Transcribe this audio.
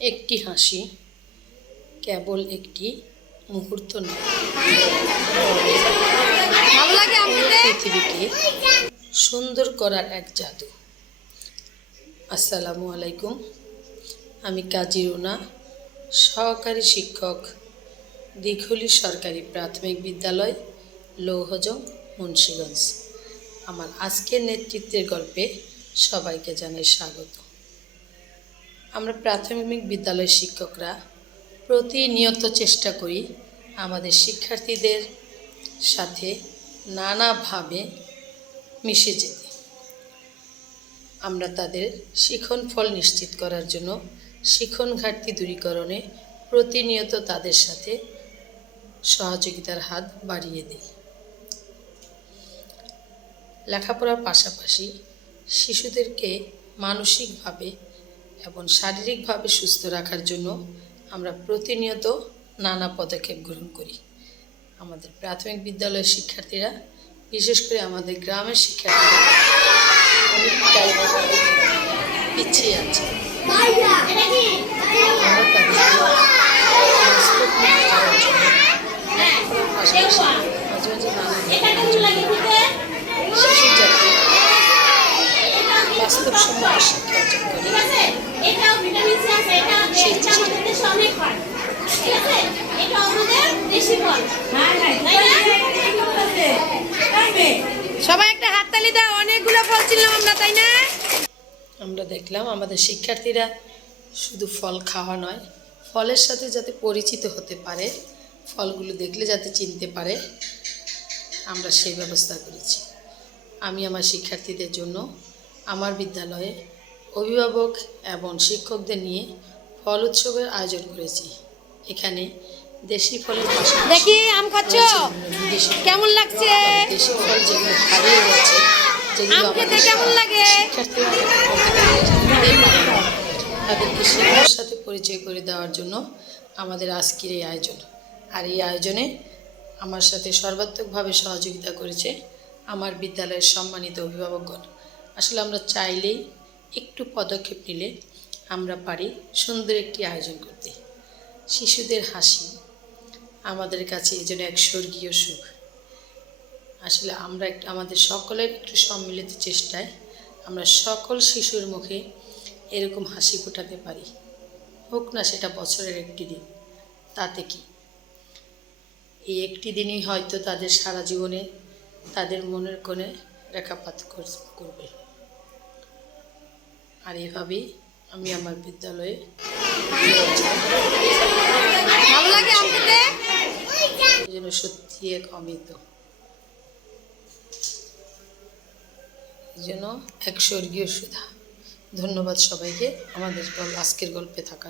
একটি হাসি কেবল একটি মুহূর্ত নয়, পৃথিবীকে সুন্দর করার এক জাদু। আসসালামু আলাইকুম, আমি কাজী রুনা, সহকারী শিক্ষক, দিঘলি সরকারি প্রাথমিক বিদ্যালয়, লৌহজং, মুন্সিগঞ্জ। আমার আজকের নেতৃত্বের গল্পে সবাইকে জানাই স্বাগত। আমরা প্রাথমিক বিদ্যালয়ের শিক্ষকরা প্রতিনিয়ত চেষ্টা করি আমাদের শিক্ষার্থীদের সাথে নানাভাবে মিশে যেতে। আমরা তাদের শিখন ফল নিশ্চিত করার জন্য শিখন ঘাটতি দূরীকরণে প্রতিনিয়ত তাদের সাথে সহযোগিতার হাত বাড়িয়ে দিই। লেখাপড়ার পাশাপাশি শিশুদেরকে মানসিকভাবে এবং শারীরিকভাবে সুস্থ রাখার জন্য আমরা প্রতিনিয়ত নানা পদক্ষেপ গ্রহণ করি। আমাদের প্রাথমিক বিদ্যালয়ের শিক্ষার্থীরা, বিশেষ করে আমাদের গ্রামের শিক্ষার্থীরা অনেকটাই পিছিয়ে আছে। আমরা তাদের পাশাপাশি মাঝে মাঝে নানা শিশু যাতে বাস্তবসম্মত শিক্ষা অর্জন করে সেই সবাই একটা হাততালি দাও। অনেকগুলো ফল ছিলাম আমরা, তাই না? আমরা দেখলাম আমাদের শিক্ষার্থীরা শুধু ফল খাওয়া নয়, ফলের সাথে যাতে পরিচিত হতে পারে, ফলগুলো দেখলে যাতে চিনতে পারে, আমরা সেই ব্যবস্থা করেছি। আমি আমার শিক্ষার্থীদের জন্য আমার বিদ্যালয়ে অভিভাবক এবং শিক্ষকদের নিয়ে ফল উৎসবের আয়োজন করেছি। এখানে দেশি ফলের পাশাপাশি দেখি আম খাচ্ছ, কেমন লাগছে? দেশি ফল যেগুলো হারিয়ে গেছে, যেগুলো খেতে কেমন লাগে? তাদেরকে সেগুলোর সাথে পরিচয় করে দেওয়ার জন্য আমাদের আজকের এই আয়োজন। আর এই আয়োজনে আমার সাথে সর্বাত্মকভাবে সহযোগিতা করেছে আমার বিদ্যালয়ের সম্মানিত অভিভাবকগণ। আসলে আমরা চাইলেই একটু পদক্ষেপ নিলে আমরা পারি সুন্দর একটি আয়োজন করতে। শিশুদের হাসি আমাদের কাছে এই জন্য এক স্বর্গীয় সুখ। আসলে আমরা আমাদের সকলের একটু সম্মিলিত চেষ্টায় আমরা সকল শিশুর মুখে এরকম হাসি ফোটাতে পারি, হোক না সেটা বছরের একটি দিন। তাতে কি, এই একটি দিনই হয়তো তাদের সারা জীবনে তাদের মনের কোণে রেখাপাত করবে। আর এভাবেই আমি আমার বিদ্যালয়ে যেন সত্যি এক অমিত, যেন এক স্বর্গীয় সুধা। ধন্যবাদ সবাইকে আমাদের আজকের গল্পে থাকার।